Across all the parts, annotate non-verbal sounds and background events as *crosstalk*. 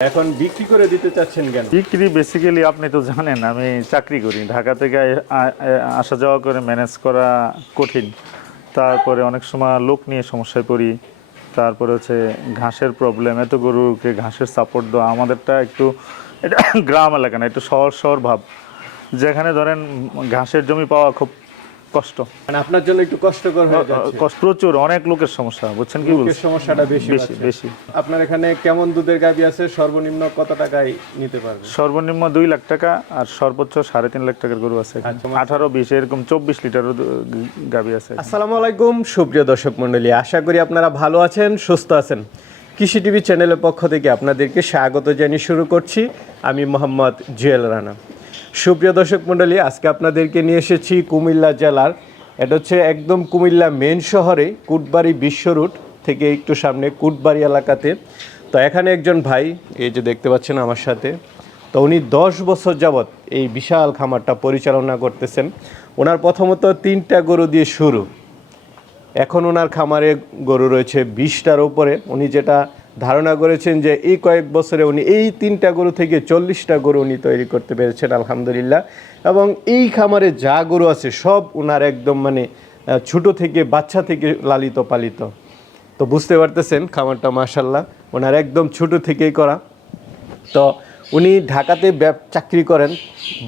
এখন বিক্রি করে দিতে চাচ্ছেন কেন? বিক্রি বেসিক্যালি আপনি তো জানেন, আমি চাকরি করি। ঢাকা থেকে আসা যাওয়া করে ম্যানেজ করা কঠিন। তারপরে অনেক সময় লোক নিয়ে সমস্যায় পড়ি। তারপরে হচ্ছে ঘাসের প্রবলেম এত গরুকে ঘাসের সাপোর্ট দেওয়া, আমাদেরটা একটু, এটা *coughs* গ্রাম এলাকা না, একটু শহর শহর ভাব। যেখানে ধরেন, ঘাসের জমি পাওয়া খুব কষ্ট। মানে আপনার জন্য একটু কষ্টকর হয়ে যাচ্ছে। কষ্ট প্রচুর অনেক লোকের সমস্যা বুঝছেন কি সমস্যাটা বেশি বেশি বেশি। আপনার এখানে কেমন দুধের গাবি আছে? সর্বনিম্ন কত টাকায় নিতে পারবেন? সর্বনিম্ন দুই লাখ টাকা আর সর্বোচ্চ সাড়ে তিন লাখ টাকার গরু আছে আচ্ছা, আঠারো বিশ এরকম চব্বিশ লিটারও গাবি আছে আসসালামু আলাইকুম সুপ্রিয় দর্শক মণ্ডলী। আশা করি আপনারা ভালো আছেন সুস্থ আছেন। কৃষি টিভি চ্যানেলের পক্ষ থেকে আপনাদেরকে স্বাগত জানিয়ে শুরু করছি। আমি মোহাম্মদ জুয়েল রানা। সুপ্রিয় দর্শক মণ্ডলী, আজকে আপনাদেরকে নিয়ে এসেছি কুমিল্লা জেলার। এটা হচ্ছে একদম কুমিল্লা মেন শহরে কুটবাড়ি বিশ্ব রুট থেকে একটু সামনে কুটবাড়ি এলাকাতে। তো এখানে একজন ভাই, এই যে দেখতে পাচ্ছেন আমার সাথে, তো উনি দশ বছর যাবৎ এই বিশাল খামারটা পরিচালনা করতেছেন। ওনার প্রথমত তিনটা গরু দিয়ে শুরু। এখন ওনার খামারে গরু রয়েছে বিশটার ওপরে উনি যেটা ধারণা করেছেন যে এই কয়েক বছরে উনি এই তিনটা গরু থেকে চল্লিশটা গরু উনি তৈরি করতে পেরেছেন, আলহামদুলিল্লাহ। এবং এই খামারে যা গরু আছে সব ওনার একদম মানে ছোট থেকে বাচ্চা থেকে লালিত পালিত। তো বুঝতে পারতেছেন খামারটা মাসাল্লাহ ওনার একদম ছোট থেকেই করা। তো উনি ঢাকাতে চাকরি করেন,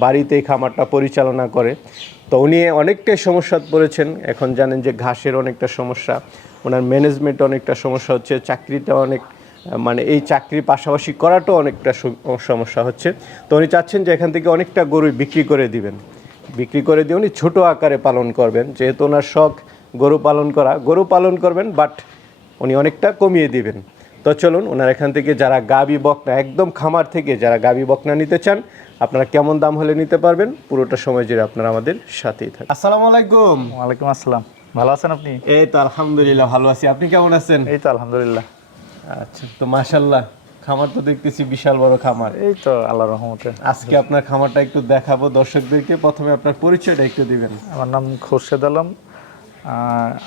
বাড়িতে খামারটা পরিচালনা করে। তো উনি অনেকটাই সমস্যাত পড়েছেন, এখন জানেন যে ঘাসের অনেকটা সমস্যা ওনার ম্যানেজমেন্ট অনেকটা সমস্যা হচ্ছে, চাকরিটা অনেক মানে এই চাকরির পাশাপাশি করাটাও অনেকটা সমস্যা হচ্ছে। তো উনি চাচ্ছেন যে এখান থেকে অনেকটা গরু বিক্রি করে দিবেন। বিক্রি করে দিয়ে উনি ছোটো আকারে পালন করবেন। যেহেতু ওনার শখ গরু পালন করা গরু পালন করবেন বাট উনি অনেকটা কমিয়ে দিবেন। তো চলুন ওনার এখান থেকে যারা গাবি বকনা একদম খামার থেকে যারা গাবি বকনা নিতে চান আপনারা কেমন দাম হলে নিতে পারবেন? পুরোটা সময় জুড়ে আপনারা আমাদের সাথেই থাকুন। আসসালামু আলাইকুম। ওয়ালাইকুম আসসালাম। ভালো আছেন আপনি? এই তো আলহামদুলিল্লাহ ভালো আছি। আপনি কেমন আছেন? এই তো আলহামদুলিল্লাহ। আচ্ছা তো মাশাল্লাহ খামার তো দেখতেছি বিশাল বড় খামার। এই তো আল্লাহ রহমতে। আজকে আপনার খামারটা একটু দেখাবো দর্শকদেরকে প্রথমে আপনার পরিচয়টা একটু দিবেন। আমার নাম খোরশেদ আলম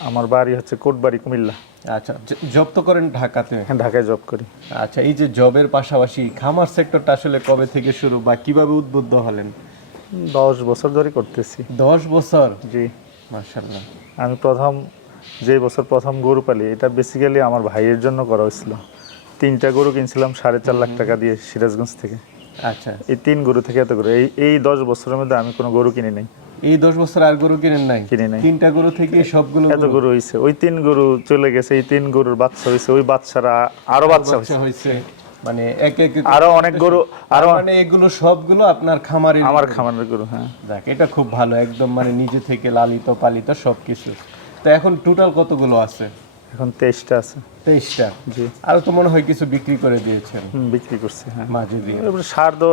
আমার বাড়ি হচ্ছে কোটবাড়ি কুমিল্লা। আচ্ছা জব তো করেন ঢাকাতে? এখানে ঢাকায় জব করি। আচ্ছা এই যে জবের পাশাপাশি খামার সেক্টরটা আসলে কবে থেকে শুরু বা কীভাবে উদ্বুদ্ধ হলেন? দশ বছর ধরে করতেছি। দশ বছর? জি। মাশাল্লাহ আমি প্রথম যে বছর প্রথম গরু পালি এটা বেসিক্যালি আমার ভাইয়ের জন্য করা হয়েছিল। তিনটা গরু কিনছিলাম সাড়ে চার লাখ টাকা দিয়ে সিরাজগঞ্জ থেকে। আচ্ছা। এই তিন গরু থেকে এত গরু এই এই দশ বছরের মধ্যে আমি কোনো গরু কিনি নাই। এই দশ বছর আর গরু কিনেন নাই? কিনি নাই। তিনটা গরু থেকে সবগুলো এত গরু? হয়েছে ওই তিন গরু চলে গেছে এই তিন গরুর বাচ্চা হয়েছে ওই বাচ্চারা আরও বাচ্চা হয়েছে মানে এক এক আরও অনেক গরু আরও মানে এগুলো সবগুলো আপনার খামারে আমার খামারের গরু হ্যাঁ। দেখ এটা খুব ভালো একদম মানে নিজে থেকে লালিত পালিত সবকিছু। তো এখন টোটাল কতগুলো আছে? এখন তেইশটা আছে। তেইশটা? জি। আরও তো মনে হয় কিছু বিক্রি করে দিয়েছেন। হুম, বিক্রি করছি হ্যাঁ। মাঝে দিয়ে। এবার সার তো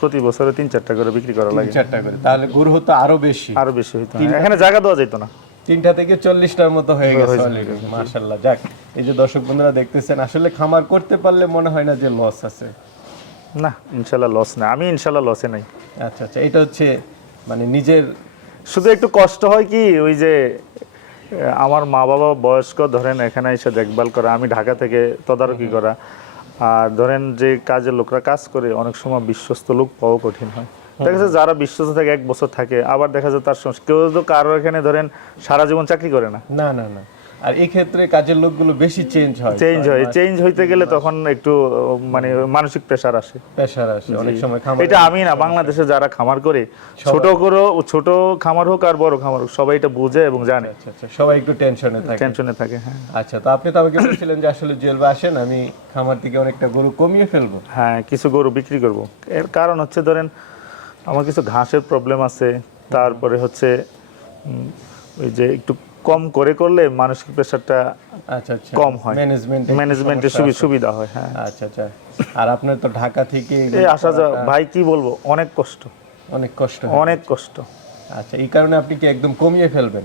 প্রতি বছরে তিন চারটা করে বিক্রি করা লাগে। চারটা করে। তাহলে গরু হতো আরও বেশি। আরও বেশি হইতো। এখানে জায়গা দেওয়া যেত না। তিনটা থেকে চল্লিশটার মতো হয়ে গেছে অলরেডি মাশাল্লাহ যাক এই যে দর্শক বন্ধুরা দেখতেছেন আসলে খামার করতে পারলে মনে হয় না যে লস আছে। না ইনশাল্লাহ লস না। আমি ইনশাল্লাহ লসে নাই। আচ্ছা আচ্ছা। এটা হচ্ছে মানে নিজের শুধু একটু কষ্ট হয় কি ওই যে আমার মা বাবা বয়স্ক ধরেন এখানে এসে দেখভাল করা আমি ঢাকা থেকে তদারকি করা। আর ধরেন যে কাজের লোকরা কাজ করে অনেক সময় বিশ্বস্ত লোক পাওয়া কঠিন হয়। দেখা যাচ্ছে যারা বিশ্বস্ত থাকে এক বছর থাকে আবার দেখা যায় তার কেউ তো কারও এখানে ধরেন সারা জীবন চাকরি করে না। না না না। আর এই ক্ষেত্রে কাজের লোকগুলো বেশি চেঞ্জ হয়। চেঞ্জ হয়। চেঞ্জ হইতে গেলে তখন একটু মানে মানসিক প্রেশার আসে। প্রেশার আসে অনেক সময় খামার এটা আমি না বাংলাদেশে যারা খামার করে ছোট করো ছোট খামার হোক আর বড় খামার হোক সবাই এটা বুঝে এবং জানে। আচ্ছা আচ্ছা সবাই একটু টেনশনে থাকে। টেনশনে থাকে হ্যাঁ। আচ্ছা তো আপনি তো আমাকে বলছিলেন যে আসলে ভাই আসেন আমি খামার থেকে অনেকটা গরু কমিয়ে ফেলব। হ্যাঁ কিছু গরু বিক্রি করব। এর কারণ হচ্ছে ধরেন আমার কিছু ঘাসের প্রবলেম আছে। তারপরে হচ্ছে ওই যে একটু কম করে করলে মানসিক প্রেশারটা আচ্ছা আচ্ছা। কম হয়। ম্যানেজমেন্ট ম্যানেজমেন্টের সুবিধা হয় হ্যাঁ। আচ্ছা আচ্ছা। আর আপনার তো ঢাকা থেকে এই আসা যাওয়া ভাই কি বলব? অনেক কষ্ট। অনেক কষ্ট অনেক কষ্ট। আচ্ছা এই কারণে আপনি কি একদম কমিয়ে ফেলবেন?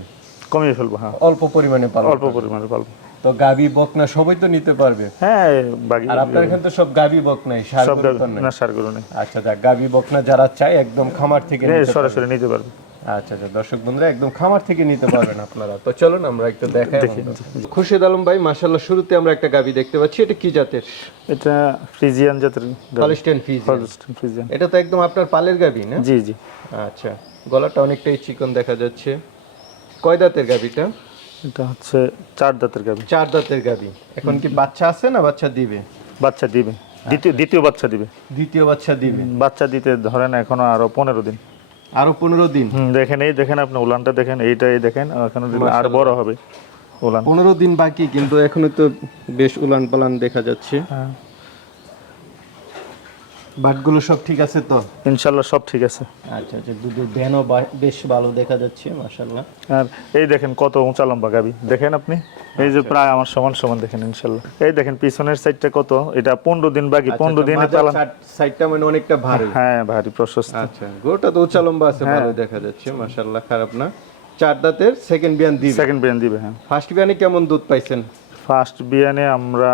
কমিয়ে ফেলব হ্যাঁ। অল্প পরিমাণে পালন অল্প পরিমাণে পালবো তো গাবি বকনা সবাই তো নিতে পারবে। হ্যাঁ বাকি আর আপনার এখানে তো সব গাবি বকনাই সার গরু না সার গরু আচ্ছা যাক গাবি বকনা যারা চায় একদম খামার থেকে। সরাসরি নিতে পারবে। আচ্ছা আচ্ছা দর্শক বন্ধুরা একদম খামার থেকে নিতে পারবেন আপনারা। তো চলুন আমরা একটু দেখাই খুরশেদ আলম ভাই মাশাল্লাহ শুরুতে আমরা একটা গাবি দেখতে পাচ্ছি। এটা কি জাতের? এটা ফ্রিজিয়ান জাতের হলস্টেইন ফ্রিজিয়ান। এটা তো একদম আপনার পালের গাবি না? জি জি। আচ্ছা গলাটা অনেকটাই চিকন দেখা যাচ্ছে। কয় দাঁতের গাবিটা? এটা হচ্ছে চার দাঁতের গাভী চার দাঁতের গাবি। এখন কি বাচ্চা আছে না বাচ্চা দিবে? বাচ্চা দিবে। দ্বিতীয় দ্বিতীয় বাচ্চা দিবে। দ্বিতীয় বাচ্চা দিবে। বাচ্চা দিতে ধরেন এখনও আরও পনেরো দিন। আরও পনেরো দিন। দেখেন এই দেখেন আপনি উলানটা দেখেন এইটাই দেখেন এখন আর বড় হবে উলান। পনেরো দিন বাকি কিন্তু এখনও তো বেশ উলান পালান দেখা যাচ্ছে। হ্যাঁ। বাটগুলো সব ঠিক আছে তো? ইনশাল্লাহ সব ঠিক আছে। আচ্ছা আচ্ছা দুধের ভ্যানও বেশ ভালো দেখা যাচ্ছে মাশাল্লাহ আর এই দেখেন কত উঁচা লম্বা গাবি। দেখেন আপনি? এই যে প্রায় আমার সমান সমান দেখেন ইনশাল্লাহ। এই দেখেন পিছনের সাইডটা কত? এটা পনেরো দিন বাকি পনেরো দিনে চালান সাইডটা মানে অনেকটা ভারী। হ্যাঁ ভারী প্রশস্ত। আচ্ছা গোটা তো উঁচা লম্বা আছে ভালো দেখা যাচ্ছে মাশাল্লাহ খারাপ না। চার দাঁতের সেকেন্ড বিয়ান দিবে। সেকেন্ড বিয়ান দিবে হ্যাঁ। ফার্স্ট বিয়ানে কেমন দুধ পাইছেন? ফার্স্ট বিয়ানে আমরা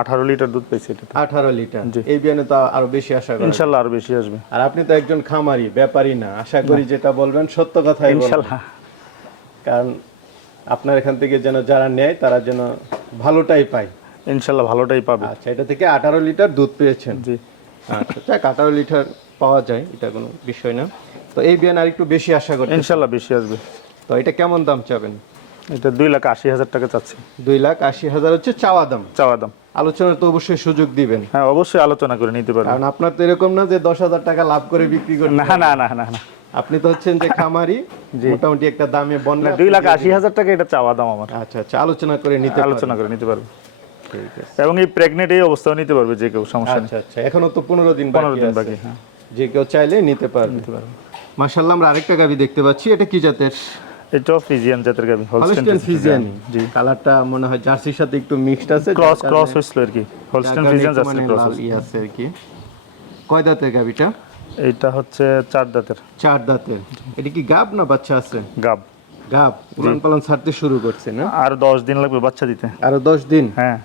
আঠারো লিটার দুধ পাইছি এটা আঠারো লিটার? এই বিয়ানে তো আরও বেশি আশা করি ইনশাল্লাহ আরও বেশি আসবে। আর আপনি তো একজন খামারি ব্যাপারী না। আশা করি যেটা বলবেন সত্য কথাই বলবেন। ইনশাল্লাহ। কারণ আপনার এখান থেকে যেন যারা নেয় তারা যেন ভালোটাই পায়। ইনশাল্লাহ ভালোটাই পাবে। আচ্ছা এটা থেকে আঠারো লিটার দুধ পেয়েছেন। জি। আচ্ছা যাক আঠারো লিটার পাওয়া যায় এটা কোনো বিষয় না। তো এই বিয়ান আর একটু বেশি আশা করি ইনশাল্লাহ বেশি আসবে। তো এটা কেমন দাম চাবেন? এটা দুই লাখ আশি হাজার টাকা চাচ্ছি। দুই লাখ আশি হাজার হচ্ছে চাওয়া দাম। চাওয়া দাম। আলোচনার তো অবশ্যই সুযোগ দিবেন। হ্যাঁ অবশ্যই আলোচনা করে নিতে পারবেন কারণ আপনার তো এরকম না যে দশ হাজার টাকা লাভ করে বিক্রি করবেন না না না না না। আপনি তো হচ্ছেন যে খামারি *laughs* মোটামুটি একটা দামে বন্যা দুই লাখ আশি হাজার টাকা এটা চাওয়া দাম আমার। আচ্ছা আচ্ছা আলোচনা করে নিতে আলোচনা করে নিতে পারবে। এবং এই প্রেগনেন্ট এই অবস্থাও নিতে পারবে যে কেউ সমস্যা আচ্ছা আচ্ছা এখনও তো পনেরো দিন পনেরো দিন বাকি হ্যাঁ। যে কেউ চাইলে নিতে পারবে। মাশাল্লাহ আমরা আরেকটা গাবি দেখতে পাচ্ছি। এটা কি জাতের? এটাও ফ্রিজিয়ান জাতের গাবি হলস্টেন ফিজিয়ান জি। কালারটা মনে হয় জার্সির সাথে একটু মিক্সড আছে ক্রস ক্রস হইছিল আর কি। হলস্টেন ফ্রিজিয়ান জার্সি ক্রস ইয়ে আছে আর কি। কয় দাঁতের গাবিটা এটা? হচ্ছে চার দাঁতের। চার দাঁতের। এটা কি গাব না বাচ্চা আছে? গাব। গাব। উলান পালন ছাড়তে শুরু করছে না? আর দশ দিন লাগবে বাচ্চা দিতে। আর দশ দিন? হ্যাঁ।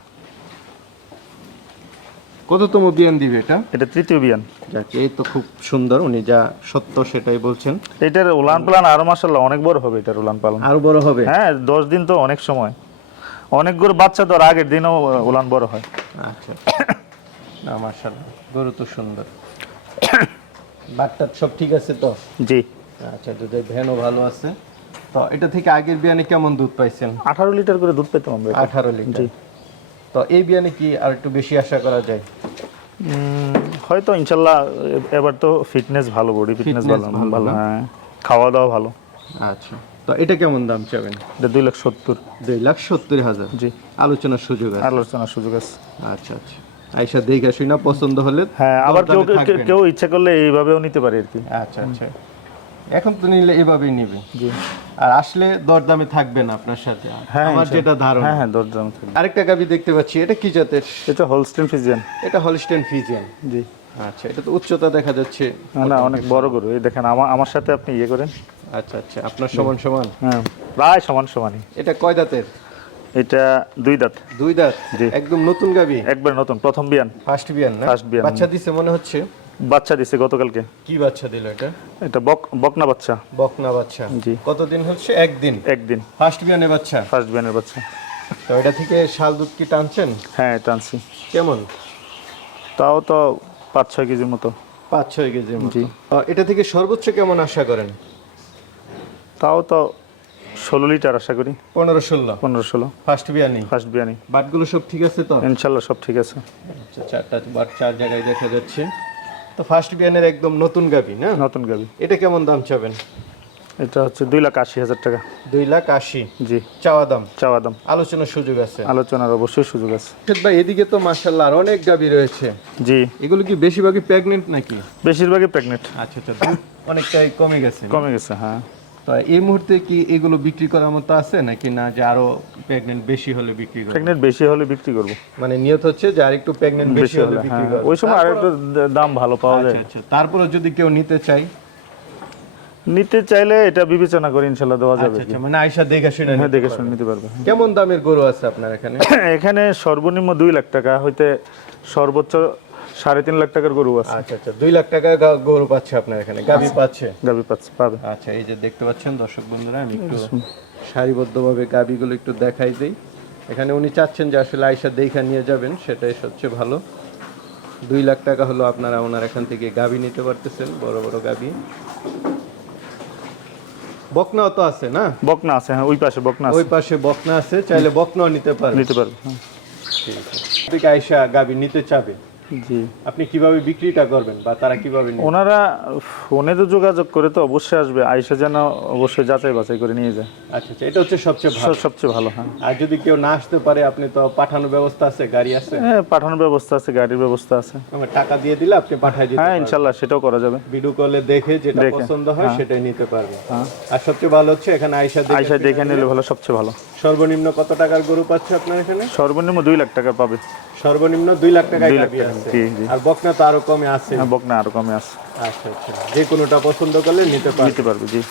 কততম বিয়ান দিবে এটা? এটা তৃতীয় বিয়ান যাক এই তো খুব সুন্দর উনি যা সত্য সেটাই বলছেন। এটার উলান পালান আরও মাসাল্লাহ অনেক বড় হবে এটার উলান পালন। আরও বড় হবে? হ্যাঁ দশ দিন তো অনেক সময়। অনেকগুলো বাচ্চা তো আর আগের দিনও উলান বড় হয়। আচ্ছা। *coughs* না মাশাআল্লাহ গরু তো সুন্দর। বাটটা সব ঠিক আছে তো? জি। আচ্ছা দুধের ভ্যানও ভালো আছে। তো এটা থেকে আগের বিয়ানে কেমন দুধ পাইছেন? আঠারো লিটার করে দুধ পেতাম আমরা আঠারো লিটার। জি। তো এই বিয়ানে কি আর একটু বেশি আশা করা যায়? হয়তো ইনশাল্লাহ এবার তো ফিটনেস ভালো বডি ফিটনেস ভালো ভালো, হ্যাঁ। খাওয়া দাওয়া ভালো। আচ্ছা। তো এটা কেমন দাম চাবেন? এটা দুই লাখ সত্তর। দুই লাখ সত্তর হাজার? জি। আলোচনার সুযোগ আছে? আলোচনার সুযোগ আছে। আচ্ছা আচ্ছা। আইসা দেখে শুই না পছন্দ হলে হ্যাঁ আবার কেউ। কেউ ইচ্ছা করলে এইভাবেও নিতে পারে আর কি। আচ্ছা আচ্ছা। এখন তো নিলে এভাবেই নিবে। জি। আর আসলে দরদামে থাকবেন আপনার সাথে। হ্যাঁ, আমার যেটা ধারণা। হ্যাঁ হ্যাঁ দরদাম থাকবে। আরেকটা গাবি দেখতে পাচ্ছি এটা কি জাতের? এটা হোলস্টেন ফিজিয়ান এটা হলিস্টেন ফিজিয়ান জি। আচ্ছা এটা তো উচ্চতা দেখা যাচ্ছে। না, না অনেক বড় গরু। এই দেখেন আমার আমার সাথে আপনি ইয়ে করেন। আচ্ছা আচ্ছা আপনার সমান সমান? হ্যাঁ প্রায় সমান সমানই। এটা কয় দাঁতের? এটা দুই দাঁত। দুই দাঁত? জি। একদম নতুন গাবি? একবার নতুন প্রথম বিয়ান। ফার্স্ট বিয়ান না? First বিয়ান। বাচ্চা দিছে মনে হচ্ছে। বাচ্চা দিছে গতকালকে। কি বাচ্চা দিল এটা? এটা বক বকনা বাচ্চা। বকনা বাচ্চা। জি। কতদিন হচ্ছে? একদিন? একদিন। ফার্স্ট বিয়ানে বাচ্চা? ফার্স্ট বিয়ানের বাচ্চা। তো এটা থেকে শাল দুধ কি টানছেন? হ্যাঁ টানছি। কেমন? তাও তো পাঁচ ছয় কেজির মতো। পাঁচ ছয় কেজির মতো। জি। এটা থেকে সর্বোচ্চ কেমন আশা করেন? তাও তো ষোলো লিটার আশা করি। পনেরো ষোলো? পনেরো ষোলো। ফার্স্ট বিয়ানি ফার্স্ট বিয়ানি বাটগুলো সব ঠিক আছে তো? ইনশাল্লাহ সব ঠিক আছে। আচ্ছা চারটা বাট চার জায়গায় দেখা যাচ্ছে। তো ফার্স্ট বিয়ানের একদম নতুন গাবি না? নতুন গাবি। এটা কেমন দাম চাবেন? এটা হচ্ছে দুই লাখ আশি হাজার টাকা। দুই লাখ আশি? জি। চাওয়া দাম? চাওয়া দাম। আলোচনার সুযোগ আছে। আলোচনার অবশ্যই সুযোগ আছে। ভাই এদিকে তো মার্শাল্লাহ আর অনেক গাবি রয়েছে। জি। এগুলো কি বেশিরভাগই প্রেগনেন্ট নাকি? বেশিরভাগই প্রেগনেন্ট আচ্ছা আচ্ছা অনেকটাই কমে গেছে। কমে গেছে হ্যাঁ। তো এই মুহূর্তে কি এগুলো বিক্রি করার মতো আছে নাকি না যে আরও বেশি হলে বিক্রি করবে? বেশি হলে বিক্রি করব। মানে নিয়ত হচ্ছে যে আর একটু বেশি হলে বিক্রি হ্যাঁ। করবে। ওই সময় আর একটু দাম ভালো পাওয়া যায়। আচ্ছা আচ্ছা। তারপরে যদি কেউ নিতে চাই নিতে চাইলে এটা বিবেচনা করে ইনশাল্লাহ দেওয়া যাবে। আচ্ছা আচ্ছা। মানে আয়সা দেখে শুনে হ্যাঁ দেখে শুনে নিতে পারবে কেমন দামের গরু আছে আপনার এখানে? *coughs* এখানে সর্বনিম্ন দুই লাখ টাকা। হইতে সর্বোচ্চ সাড়ে তিন লাখ টাকার গরু আছে। আচ্ছা আচ্ছা দুই লাখ টাকা গরু পাচ্ছে আপনার এখানে গাবি পাচ্ছে? গাবি পাচ্ছে পাবে। আচ্ছা এই যে দেখতে পাচ্ছেন দর্শক বন্ধুরা আমি একটু সারিবদ্ধভাবে গাবিগুলো একটু দেখাই দিই। এখানে উনি চাচ্ছেন যে আসলে আয়সা দেখা নিয়ে যাবেন সেটাই সবচেয়ে ভালো। দুই লাখ টাকা হলো আপনারা ওনার এখান থেকে গাবি নিতে পারতেছেন বড় বড় গাবি বকনাও তো আছে না? বকনা আছে হ্যাঁ ওই পাশে বকনা ওই পাশে বকনা আছে চাইলে বকনাও নিতে পারবেন নিতে পারবে হ্যাঁ। ঠিক আছে। আয়সা গাবি নিতে চাবে। জি। আপনি কীভাবে বিক্রিটা করবেন বা তারা কীভাবে ওনারা ফোনে তো যোগাযোগ করে তো অবশ্যই আসবে। আইসা যেন অবশ্যই যাচাই বাছাই করে নিয়ে যায়। আচ্ছা আচ্ছা এটা হচ্ছে সবচেয়ে ভালো। সবচেয়ে ভালো হ্যাঁ। আর যদি কেউ না আসতে পারে আপনি তো পাঠানোর ব্যবস্থা আছে গাড়ি আছে? হ্যাঁ পাঠানোর ব্যবস্থা আছে গাড়ির ব্যবস্থা আছে। টাকা দিয়ে দিলে আপনি পাঠাই দিতে হ্যাঁ পারবেন। ইনশাল্লাহ সেটাও করা যাবে। ভিডিও কলে দেখে যেটা পছন্দ হয় সেটাই নিতে পারবে হ্যাঁ। আর সবচেয়ে ভালো হচ্ছে এখানে আয়সা দেখে আইসা দেখে নিলে ভালো সবচেয়ে ভালো। সর্বনিম্ন কত টাকার গরু পাচ্ছে আপনার এখানে? সর্বনিম্ন দুই লাখ টাকা পাবে। সর্বনিম্ন দুই লাখ টাকা, আছে। আর বকনা তো আরও কমে আছে। হ্যাঁ বকনা আরও কমে আছে। আচ্ছা আচ্ছা। যে কোনোটা পছন্দ করলে নিতে পারবে। দিতে পারবে জি।